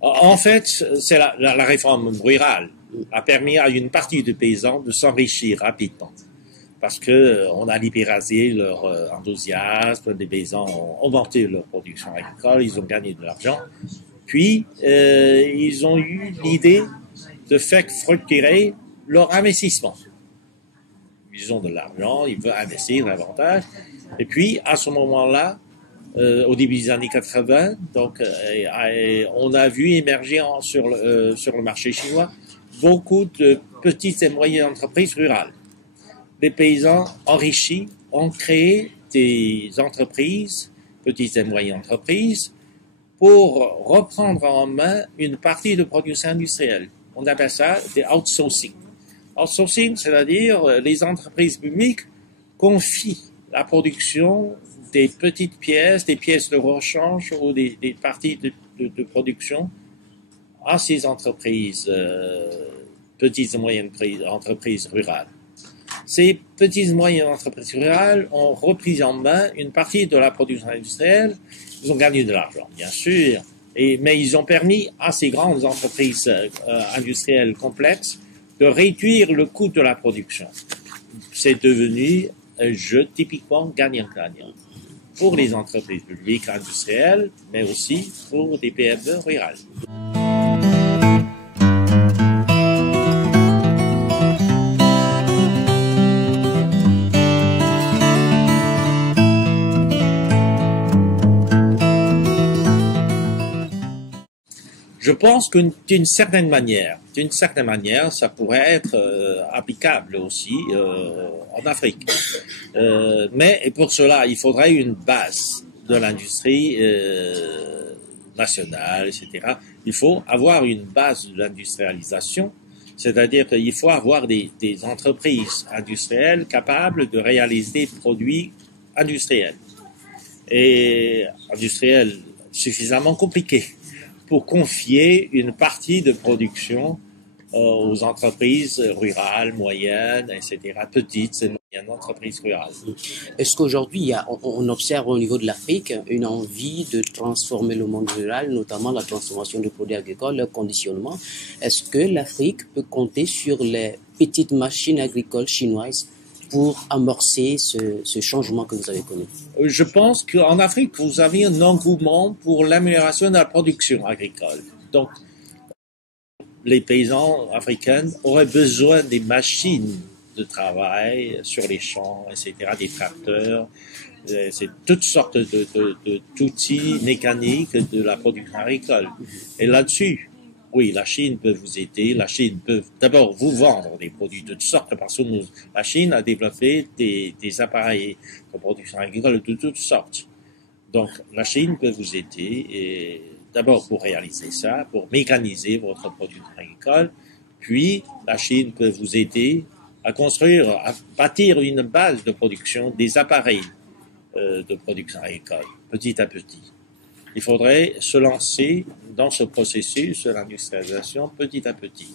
En fait, c'est la réforme rurale a permis à une partie des paysans de s'enrichir rapidement parce que on a libéralisé leur enthousiasme, les paysans ont augmenté leur production agricole, ils ont gagné de l'argent. Puis, ils ont eu l'idée de faire fructifier leur investissement. Ils ont de l'argent, ils veulent investir davantage. Et puis, à ce moment-là, au début des années 80, donc, on a vu émerger sur le marché chinois beaucoup de petites et moyennes entreprises rurales. Les paysans enrichis ont créé des entreprises, petites et moyennes entreprises, pour reprendre en main une partie de production industrielle. On appelle ça des outsourcing. Outsourcing, c'est-à-dire les entreprises publiques confient la production des petites pièces, des pièces de rechange ou des parties de production à ces entreprises, petites et moyennes entreprises rurales. Ces petites et moyennes entreprises rurales ont repris en main une partie de la production industrielle. Ils ont gagné de l'argent, bien sûr, mais ils ont permis à ces grandes entreprises industrielles complexes de réduire le coût de la production. C'est devenu un jeu typiquement gagnant-gagnant pour les entreprises publiques industrielles, mais aussi pour des PME rurales. Je pense que d'une certaine manière, ça pourrait être applicable aussi en Afrique. Mais pour cela, il faudrait une base de l'industrie nationale, etc. Il faut avoir une base de l'industrialisation, c'est-à-dire qu'il faut avoir des entreprises industrielles capables de réaliser des produits industriels et industriels suffisamment compliqués pour confier une partie de production aux entreprises rurales, moyennes, etc., petites et moyennes entreprises rurales. Est-ce qu'aujourd'hui, on observe au niveau de l'Afrique une envie de transformer le monde rural, notamment la transformation de produits agricoles, leur conditionnement? Est-ce que l'Afrique peut compter sur les petites machines agricoles chinoises pour amorcer ce changement que vous avez connu? Je pense qu'en Afrique, vous avez un engouement pour l'amélioration de la production agricole. Donc, les paysans africains auraient besoin des machines de travail sur les champs, etc., des tracteurs, c'est toutes sortes d'outils mécaniques de la production agricole. Et là-dessus, oui, la Chine peut vous aider. La Chine peut d'abord vous vendre des produits de toutes sortes parce que la Chine a développé des appareils de production agricole de toutes sortes. Donc, la Chine peut vous aider et d'abord pour réaliser ça, pour mécaniser votre production agricole. Puis, la Chine peut vous aider à construire, à bâtir une base de production des appareils de production agricole, petit à petit. Il faudrait se lancer dans ce processus de l'industrialisation petit à petit.